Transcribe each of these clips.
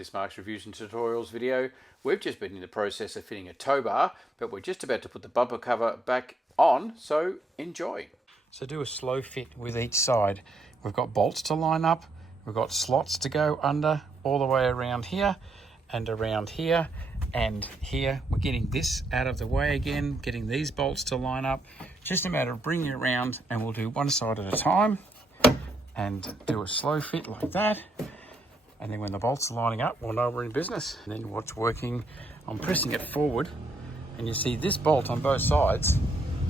this Mark's Reviews and Tutorials video. We've just been in the process of fitting a tow bar, but we're just about to put the bumper cover back on, so enjoy. So do a slow fit with each side. We've got bolts to line up, we've got slots to go under all the way around here and around here and here. We're getting this out of the way again, getting these bolts to line up. Just a matter of bringing it around, and we'll do one side at a time and do a slow fit like that. And then when the bolts are lining up, we'll know we're in business. And then what's working, I'm pressing it forward, and you see this bolt on both sides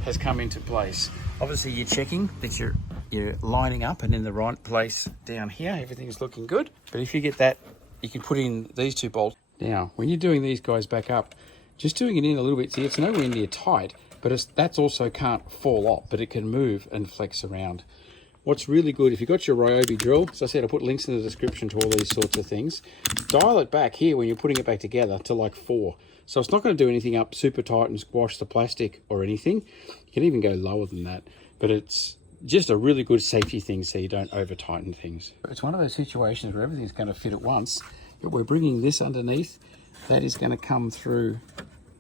has come into place. Obviously you're checking that you're lining up and in the right place down here. Everything's looking good. But if you get that, you can put in these two bolts. Now, when you're doing these guys back up, just doing it in a little bit, see, it's nowhere near tight, but that's also can't fall off, but it can move and flex around. What's really good, if you've got your Ryobi drill, as I said, I'll put links in the description to all these sorts of things. Dial it back here when you're putting it back together to like 4. So it's not going to do anything up super tight and squash the plastic or anything. You can even go lower than that, but it's just a really good safety thing so you don't over tighten things. It's one of those situations where everything's going to fit at once, but we're bringing this underneath. That is going to come through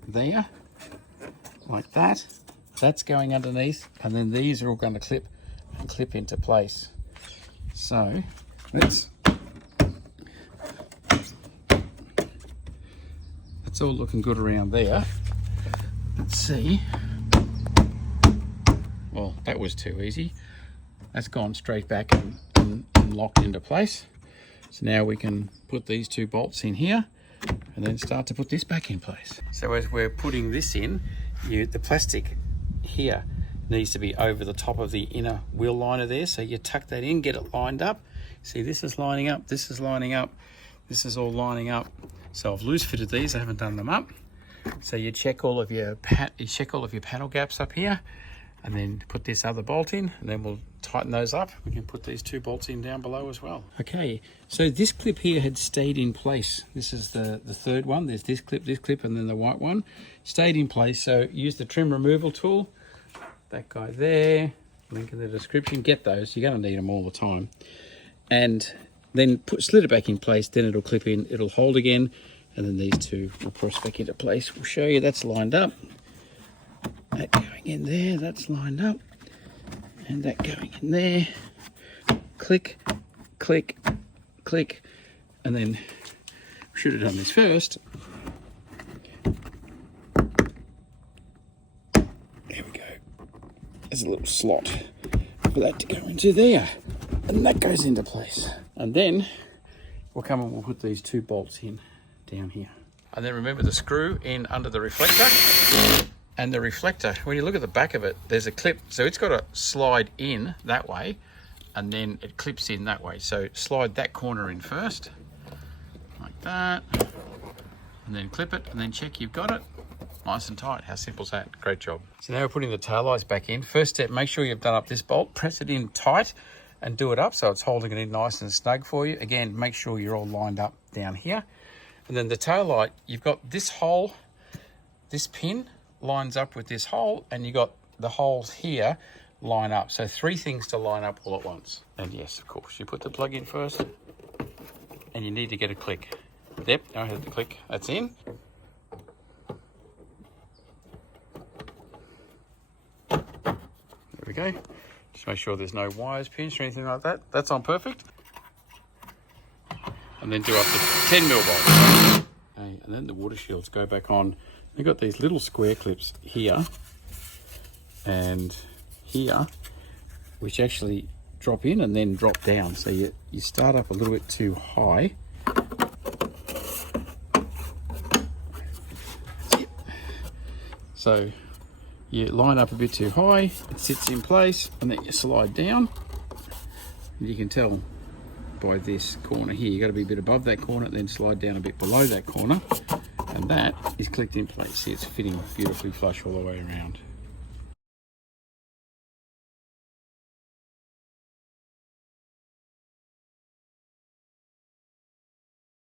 there, like that. That's going underneath, and then these are all going to clip into place. So it's all looking good around there. Let's see. Well, that was too easy. That's gone straight back and locked into place. So now we can put these two bolts in here and then start to put this back in place. So as we're putting this in, the plastic here needs to be over the top of the inner wheel liner there. So you tuck that in, get it lined up. See, this is lining up, this is lining up, this is all lining up. So I've loose fitted these, I haven't done them up. So you check all of your panel gaps up here, and then put this other bolt in, and then we'll tighten those up. We can put these two bolts in down below as well. Okay, so this clip here had stayed in place. This is the third one. There's this clip, and then the white one. Stayed in place, so use the trim removal tool. That guy there, link in the description. Get those, you're going to need them all the time. And then slid it back in place, then it'll clip in, it'll hold again, and then these two will press back into place. We'll show you that's lined up. That going in there, that's lined up. And that going in there. Click, click, click. And then we should have done this first. There we go. There's a little slot for that to go into there. And that goes into place. And then we'll come and we'll put these two bolts in down here. And then remember the screw in under the reflector. And the reflector, when you look at the back of it, there's a clip. So it's got to slide in that way, and then it clips in that way. So slide that corner in first, like that. And then clip it, and then check you've got it. Nice and tight. How simple is that? Great job. So now we're putting the tail lights back in. First step, make sure you've done up this bolt. Press it in tight and do it up so it's holding it in nice and snug for you. Again, make sure you're all lined up down here. And then the tail light, you've got this hole, this pin lines up with this hole, and you got the holes here line up. So 3 things to line up all at once. And yes, of course, you put the plug in first, and you need to get a click. Yep, I had the click. That's in. There we go. Just make sure there's no wires pinched or anything like that. That's on perfect. And then do up to 10 mil bolts. Okay, and then the water shields go back on. We've got these little square clips here and here, which actually drop in and then drop down. So you start up a little bit too high. So you line up a bit too high, it sits in place, and then you slide down. And you can tell by this corner here, you've got to be a bit above that corner, then slide down a bit below that corner, and that is clicked in place. See, it's fitting beautifully flush all the way around.